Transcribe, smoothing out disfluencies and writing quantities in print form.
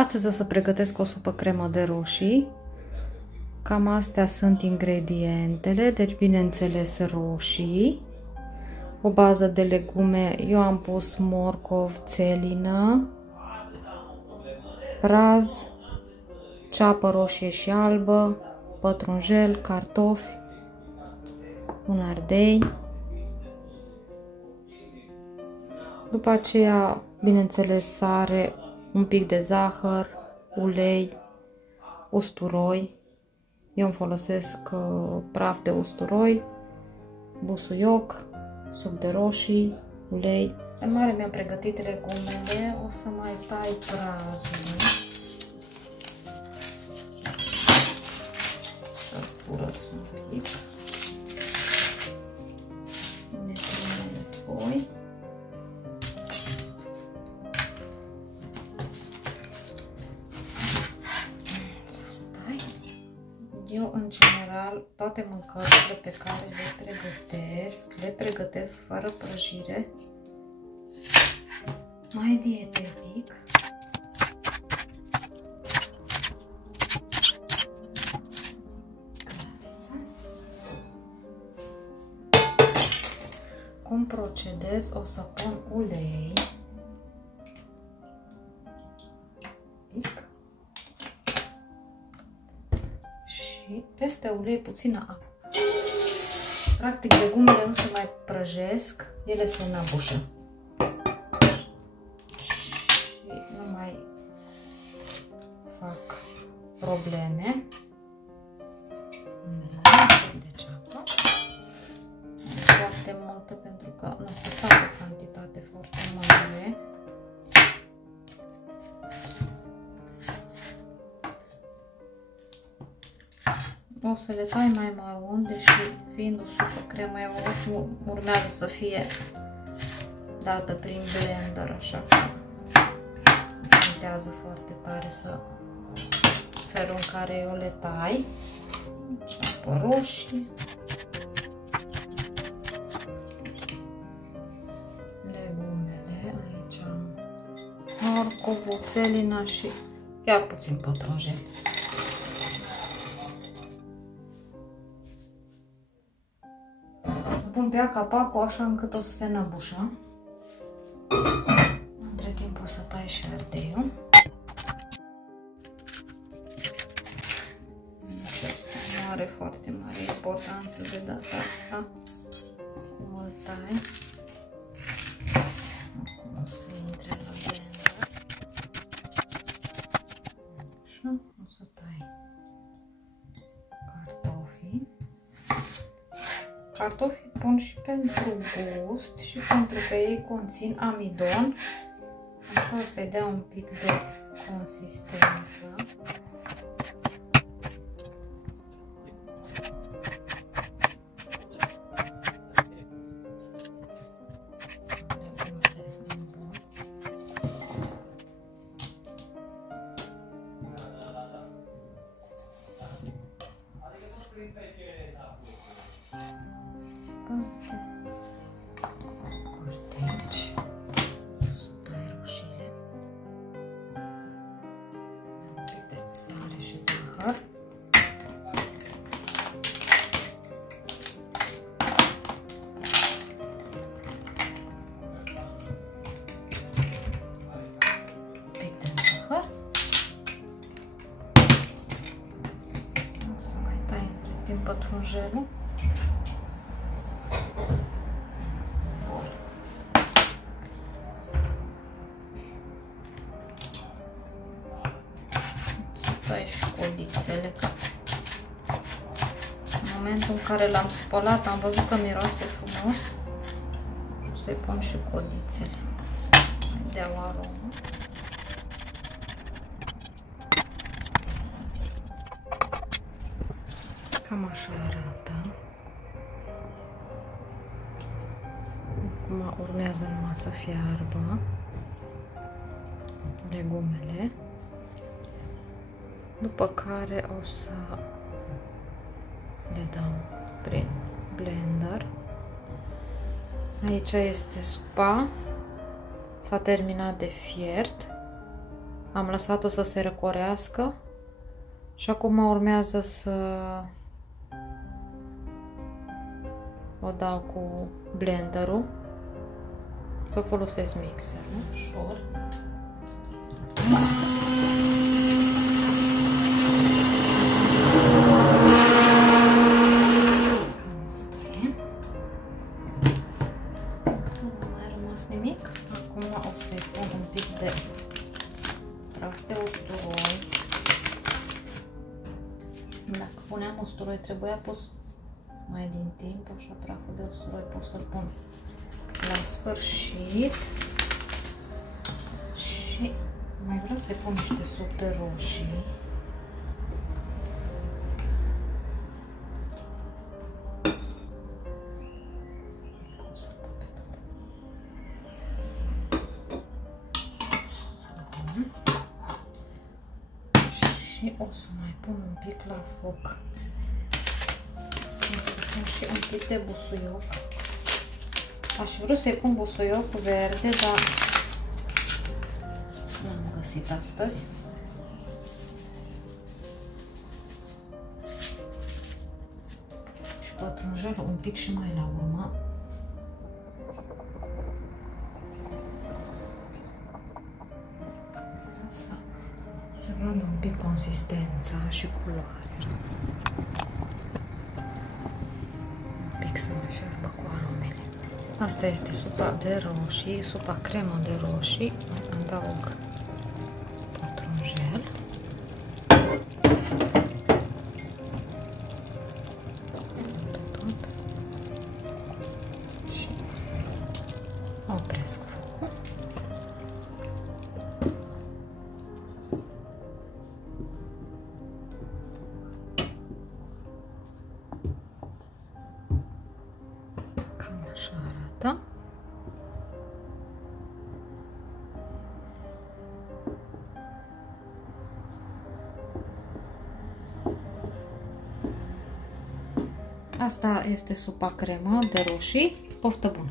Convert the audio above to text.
Astăzi o să pregătesc o supă cremă de roșii. Cam astea sunt ingredientele, deci bineînțeles roșii, o bază de legume, eu am pus morcov, țelină, praz, ceapă roșie și albă, pătrunjel, cartofi, un ardei. După aceea, bineînțeles, sare, un pic de zahăr, ulei, usturoi. Eu îmi folosesc praf de usturoi, busuioc, suc de roșii, ulei. În mare mi-am pregătit legumele, o să mai tai prazul. Să-l curăț un pic. De primele foi. Eu, în general, toate mâncărurile pe care le pregătesc fără prăjire, mai dietetic. Cum procedez? O să pun ulei. Și peste ulei puțină apă. Practic legumele nu se mai prăjesc, ele se înăbușă. Și nu mai fac probleme. De ceapă. Foarte multă pentru că nu se face o cantitate foarte mare. O să le tai mai mărunt, deși fiind o supă cremă, urmează să fie dată prin blender, așa că contează foarte tare să felul în care eu le tai. Ceapă roșii, legumele, aici am morcovul, țelina și chiar puțin pătrunjel. Pun pe ea capacul așa încât o să se înăbușă. Între timp o să tai și ardeiul. Acesta nu are foarte mare importanță de data asta. Cum îl tai. Acum o să intre la blender. Așa, o să tai cartofii. Cartofii pun și pentru gust și pentru că ei conțin amidon, așa o să-i dea un pic de consistență. Pătrunjelul. Să tai și codițele. În momentul în care l-am spălat, am văzut că miroase frumos. Și o să-i pun și codițele. Mai dea o aromă. Cam așa arată. Acum urmează numai să fiarbă legumele. După care o să le dau prin blender. Aici este supa. S-a terminat de fiert. Am lăsat-o să se răcorească și acum urmează să o dau cu blenderul, să folosesc mixerul ușor. Cam asta e. Nu a mai rămas nimic. Acum o să-i pun un pic de praf de usturoi. Dacă puneam usturoi, trebuia pus mai din timp, așa praful de usturoi pot să pun la sfârșit. Și mai vreau să-i pun niște supe roșii. Și o să mai pun un pic la foc. O să pun și un pic de busuioc. Aș vrea să-i pun busuioc verde, dar nu am găsit astăzi. Și pătrunjelul un pic și mai la urmă. Să vadă un pic consistența și culoarea. Un pic să mai fiarbă cu aromele. Asta este supa de roșii, supa cremă de roșii. Adaug pătrunjel. Tot. Și opresc focul. Cam așa arată. Asta este supa cremă de roșii. Poftă bună!